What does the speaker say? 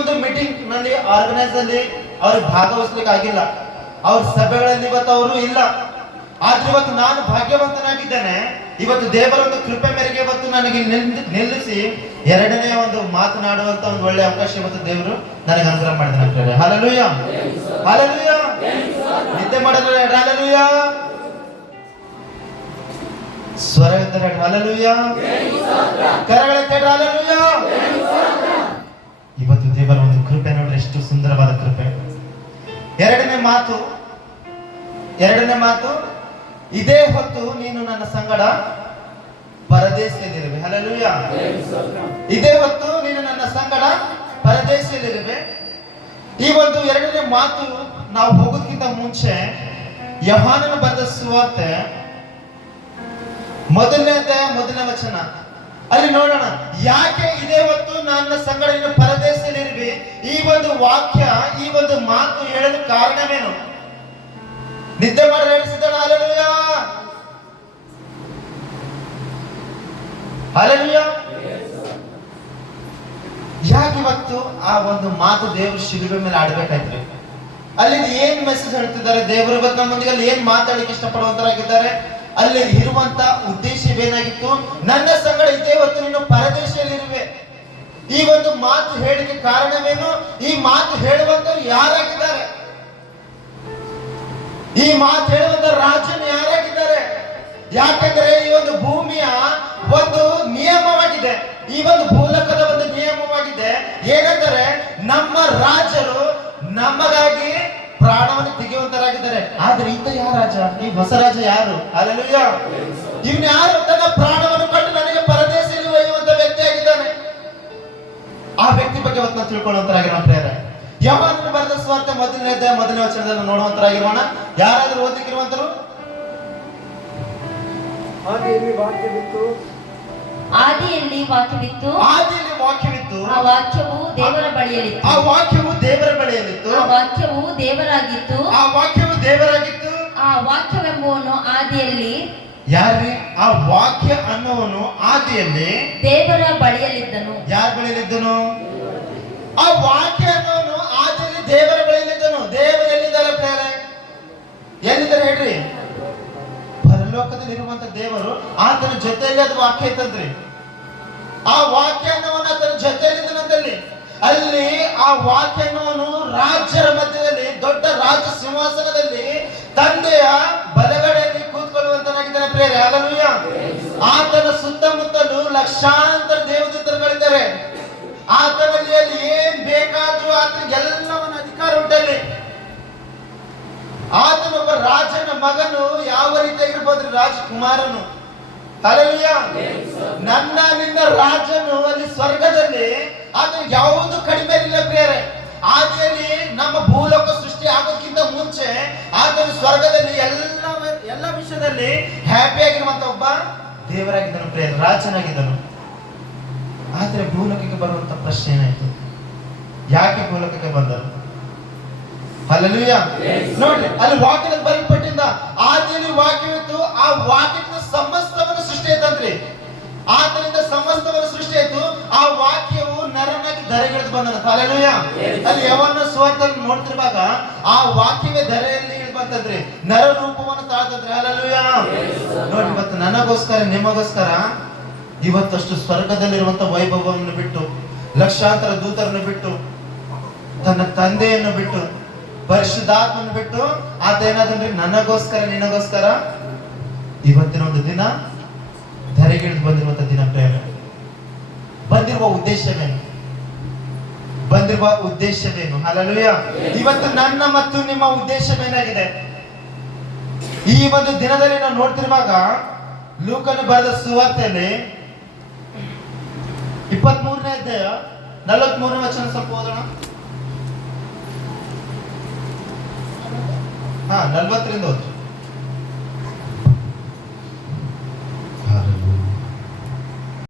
ಒಂದು ಮೀಟಿಂಗ್ ನಲ್ಲಿ ಆರ್ಗನೈಸ್ ಅಲ್ಲಿ ಅವ್ರು ಭಾಗವಹಿಸ್ಲಿಕ್ಕೆ ಆಗಿಲ್ಲ, ಅವ್ರ ಸಭೆಗಳಲ್ಲಿ ಇವತ್ತು ಅವರು ಇಲ್ಲ. ಆದ್ರೆ ಇವತ್ತು ನಾನು ಭಾಗ್ಯವಂತನಾಗಿದ್ದೇನೆ. ಇವತ್ತು ದೇವರ ಒಂದು ಕೃಪೆ ಮೇರೆಗೆ ಇವತ್ತು ನನಗೆ ನಿಲ್ಲಿಸಿ ಎರಡನೇ ಒಂದು ಮಾತನಾಡುವಂತ ಒಂದು ಒಳ್ಳೆ ಅವಕಾಶ ಇವತ್ತು ದೇವರು ನನಗೆ ಅನುಗ್ರಹ ಮಾಡಿದ್ದಾನೆ. Hallelujah, hallelujah. ನಿದ್ದೆ ಮಾಡಲು ಹಲ್ಲೆಲೂಯಾ, ಸ್ವರ ಎತ್ತರ ಹಲ್ಲೆಲೂಯಾ, ಕರಗಳೆತ್ತರ ಹಲ್ಲೆಲೂಯಾ. ಇವತ್ತು ದೇವರ ಒಂದು ಕೃಪೆ ನೋಡ್ರಿ, ಎಷ್ಟು ಸುಂದರವಾದ ಕೃಪೆ. ಎರಡನೇ ಮಾತು, ಇದೇ ಹೊತ್ತು ನೀನು ನನ್ನ ಸಂಗಡ ಪರದೇಶಿಯಲ್ಲಿರುವೆ. ಹಲ್ಲೆಲೂಯಾ. ಇದೇ ಹೊತ್ತು ನೀನು ನನ್ನ ಸಂಗಡ ಪರದೇಶಿಯಲ್ಲಿರುವೆ. ಈ ಒಂದು ಎರಡನೇ ಮಾತು ನಾವು ಹೋಗೋದಕ್ಕಿಂತ ಮುಂಚೆ ಯೋಹಾನನ ಬರೆದ ಸುವಾರ್ತೆ ಮೊದಲನೇ ವಚನ ಅಲ್ಲಿ ನೋಡೋಣ. ಯಾಕೆ ಇದೇ ಹೊತ್ತು ನನ್ನ ಸಂಗಡ ನೀನು ಪರದೇಶಿಯಲ್ಲಿರುವೆ? ಈ ಒಂದು ವಾಕ್ಯ, ಈ ಒಂದು ಮಾತು ಹೇಳಲು ಕಾರಣವೇನು? ನಿದ್ದೆ ಮಾಡಿ ಹೇಳಿಸಿದ್ದಾನೆ. Hallelujah, hallelujah. ಯಾಕೆ ಇವತ್ತು ಆ ಒಂದು ಮಾತು ದೇವರು ಶಿಲುಬೆ ಮೇಲೆ ಆಡ್ಬೇಕಾಯ್ತ್ರಿ? ಅಲ್ಲಿ ಏನ್ ಮೆಸೇಜ್ ಹೇಳ್ತಿದ್ದಾರೆ ದೇವರು? ಇವತ್ತು ನಮ್ಮೊಂದಿಗೆ ಅಲ್ಲಿ ಏನ್ ಮಾತಾಡಲಿಕ್ಕೆ ಇಷ್ಟಪಡುವಂತರಾಗಿದ್ದಾರೆ? ಅಲ್ಲಿ ಇರುವಂತ ಉದ್ದೇಶವೇನಾಗಿತ್ತು? ನನ್ನ ಸಂಗಡ ಇದೇ ಹೊತ್ತು ನೀನು ಪರದೇಶಿಯಲ್ಲಿರುವೆ. ಈ ಒಂದು ಮಾತು ಹೇಳಿಕೆ ಕಾರಣವೇನು? ಈ ಮಾತು ಹೇಳುವಂತರು ಯಾರಾಗಿದ್ದಾರೆ? ಈ ಮಾತು ಹೇಳುವಂತ ರಾಜನು ಯಾರಾಗಿದ್ದಾರೆ? ಯಾಕೆಂದ್ರೆ ಈ ಒಂದು ಭೂಮಿಯ ಒಂದು ನಿಯಮವಾಗಿದೆ, ಈ ಒಂದು ಭೂಲೋಕದ ಒಂದು ನಿಯಮವಾಗಿದೆ. ಏನಂದರೆ ನಮ್ಮ ರಾಜರು ನಮಗಾಗಿ ಪ್ರಾಣವನ್ನು ತೆಗೆಯುವಂತರಾಗಿದ್ದಾರೆ. ಆದ್ರೆ ಈತ ಯಾವ ರಾಜ? ಈ ಹೊಸ ರಾಜ ಯಾರು? ಹಲ್ಲೆಲೂಯಾ. ಇವನು ಯಾರು? ತನ್ನ ಪ್ರಾಣವನ್ನು ಕೊಟ್ಟು ನನಗೆ ಪರದೇಶಿಯಲ್ಲಿ ಒಯ್ಯುವಂತ ವ್ಯಕ್ತಿಯಾಗಿದ್ದಾನೆ. ಆ ವ್ಯಕ್ತಿ ಬಗ್ಗೆ ಇವತ್ತು ನಾವು ತಿಳ್ಕೊಳ್ಳುವಂತರಾಗಿರೋಣ ಪ್ರೇರೆ. ಯೋಹಾನನ ಬರೆದ ಸುವಾರ್ತೆ ಮೊದಲನೇ ವಚನದಲ್ಲಿ ನೋಡುವಂತರಾಗಿರೋಣ. ಯಾರಾದ್ರೂ ಓದಿಕಿರುವಂತರು? ಆದಿಯಲ್ಲಿ ವಾಕ್ಯವಿತ್ತು, ಆದಿಯಲ್ಲಿ ವಾಕ್ಯವಿತ್ತು, ಆದಿಯಲ್ಲಿ ವಾಕ್ಯವಿತ್ತು, ಆ ವಾಕ್ಯವು ದೇವರ ಬಳಿಯಲ್ಲಿತ್ತು, ಆ ವಾಕ್ಯವು ದೇವರ ಬಳಿಯಲ್ಲಿತ್ತು, ಆ ವಾಕ್ಯವು ದೇವರಾಗಿತ್ತು, ಆ ವಾಕ್ಯವು ದೇವರಾಗಿತ್ತು. ಆ ವಾಕ್ಯವೆಂಬುವನು ಆದಿಯಲ್ಲಿ, ಯಾರ್ರಿ? ಆ ವಾಕ್ಯ ಅನ್ನುವನು ಆದಿಯಲ್ಲಿ ದೇವರ ಬಳಿಯಲ್ಲಿದ್ದನು. ಯಾರ ಬಳಿಯಲ್ಲಿದ್ದನು? ಆ ವಾಕ್ಯ ಅನ್ನೋನು ಆದಿಯಲ್ಲಿ ದೇವರ ಬಳಿಯಲ್ಲಿದ್ದನು. ದೇವರು ಎಲ್ಲಿದ್ದಾರೆ ಪ್ರೇರೆ? ಎಲ್ಲಿದ್ದಾರೆ ಹೇಳ್ರಿ? ಪರಲೋಕದಲ್ಲಿ ಇರುವಂತ ದೇವರು, ಆತನ ಜೊತೆಯಲ್ಲಿ ಅದು ವಾಕ್ಯ ಇತ್ತಂದ್ರಿ. ಆ ವಾಕ್ಯ ಅನ್ನೋನು ಆತನ ಜೊತೆಯಲ್ಲಿದ್ದನಂತಲ್ಲಿ. ಅಲ್ಲಿ ಆ ವಾಕ್ಯ ಅನ್ನೋನು ರಾಜ್ಯರ ಮಧ್ಯದಲ್ಲಿ ದೊಡ್ಡ ರಾಜ ಸಿಂಹಾಸನದಲ್ಲಿ ತಂದೆಯ ಬಲಗಡೆಯಲ್ಲಿ ಕೂತ್ಕೊಳ್ಳುವಂತನಾಗಿದ್ದಾನೆ ಪ್ರೇರೆ. ಹಲ್ಲೆಲೂಯಾ. ಆತನ ಸುತ್ತಮುತ್ತಲು ಲಕ್ಷಾಂತರ ದೇವದೂತರುಗಳಿದ್ದಾರೆ. ಆತನಲ್ಲಿ ಅಲ್ಲಿ ಏನ್ ಬೇಕಾದ್ರೂ ಆತನಿಗೆ ಎಲ್ಲವನ್ನ ಅಧಿಕಾರ ಉಂಟಲ್ಲಿ. ಆತನೊಬ್ಬ ರಾಜನ ಮಗನು ಯಾವ ರೀತಿಯಾಗಿರ್ಬೋದ್ರಿ? ರಾಜಕುಮಾರನು. ಹಲ್ಲೆಲೂಯಾ. ನನ್ನ ನಿನ್ನ ರಾಜನು ಅಲ್ಲಿ ಸ್ವರ್ಗದಲ್ಲಿ ಆತನಿಗೆ ಯಾವುದು ಕಡಿಮೆ ಇಲ್ಲ ಪ್ರಿಯರೇ. ಆದಿಯಲ್ಲಿ ನಮ್ಮ ಭೂಲೋಕ ಸೃಷ್ಟಿ ಆಗೋದಕ್ಕಿಂತ ಮುಂಚೆ ಆತನು ಸ್ವರ್ಗದಲ್ಲಿ ಎಲ್ಲ ವಿಷಯದಲ್ಲಿ ಹ್ಯಾಪಿ ಆಗಿರುವಂತ ಒಬ್ಬ ದೇವರಾಗಿದ್ದನು ಪ್ರಿಯರೇ, ರಾಜನಾಗಿದ್ದನು. ಆದ್ರೆ ಭೂಲೋಕಕ್ಕೆ ಬರುವಂತ ಪ್ರಶ್ನೆ ಏನಾಯ್ತು? ಯಾಕೆ ಭೂಲೋಕಕ್ಕೆ ಬಂದರು? ಹಲ್ಲೆಲೂಯಾ. ನೋಡ್ರಿ, ಅಲ್ಲಿ ವಾಕ್ಯದಲ್ಲಿ ಬರೆಯಲ್ಪಟ್ಟಿದ್ದ ಆದಿಯಲ್ಲಿ ವಾಕ್ಯವಿತ್ತು, ಆ ವಾಕ್ಯದ ಸಮಸ್ತವನ್ನು ಸೃಷ್ಟಿ ಆಯ್ತಂತ್ರಿ. ಆತನಿಂದ ಸಮಸ್ತವನ್ನು ಸೃಷ್ಟಿ ಆಯ್ತು. ಆ ವಾಕ್ಯವು ನರನಾಗಿ ಧರೆಗಿಳಿದು ಬಂದನು. ಹಲ್ಲೆಲೂಯಾ. ಅಲ್ಲಿ ಯೋಹಾನನ ಸುವಾರ್ತೆಯನ್ನು ನೋಡ್ತಿರುವಾಗ ಆ ವಾಕ್ಯವೇ ಧರೆಯಲ್ಲಿ ಇಳಿದು ಬಂತಂದ್ರಿ, ನರ ರೂಪವನ್ನು ತಾಳ್ತಂದ್ರಿ. ಹಲ್ಲೆಲೂಯಾ. ನೋಡಿ, ಇವತ್ತು ನನಗೋಸ್ಕರ ನಿಮಗೋಸ್ಕರ ಇವತ್ತಷ್ಟು ಸ್ವರ್ಗದಲ್ಲಿರುವಂತ ವೈಭವವನ್ನು ಬಿಟ್ಟು, ಲಕ್ಷಾಂತರ ದೂತರನ್ನು ಬಿಟ್ಟು, ತನ್ನ ತಂದೆಯನ್ನು ಬಿಟ್ಟು, ಪರಿಶುದ್ಧಾತ್ಮನ್ನು ಬಿಟ್ಟು ಆತ ಏನಾದ್ರೆ ನನಗೋಸ್ಕರ ನಿನಗೋಸ್ಕರ ಇವತ್ತಿನ ಒಂದು ದಿನ ಧರೆಗಿಳಿದು ಬಂದಿರುವಂತ ದಿನ ಪ್ರೇಮ. ಬಂದಿರುವ ಉದ್ದೇಶವೇನು? ಹಲ್ಲೆಲೂಯಾ. ಇವತ್ತು ನನ್ನ ಮತ್ತು ನಿಮ್ಮ ಉದ್ದೇಶವೇನಾಗಿದೆ? ಈ ಒಂದು ದಿನದಲ್ಲಿ ನಾವು ನೋಡ್ತಿರುವಾಗ ಲೂಕನು ಬರೆದ ಸುವಾರ್ತೆಯಲ್ಲಿ 23ನೇ ಅಧ್ಯಾಯ 43ನೇ ವಚನ ಸ್ವಲ್ಪ ಓದೋಣ. 40ರಿಂದ ಓದಿ.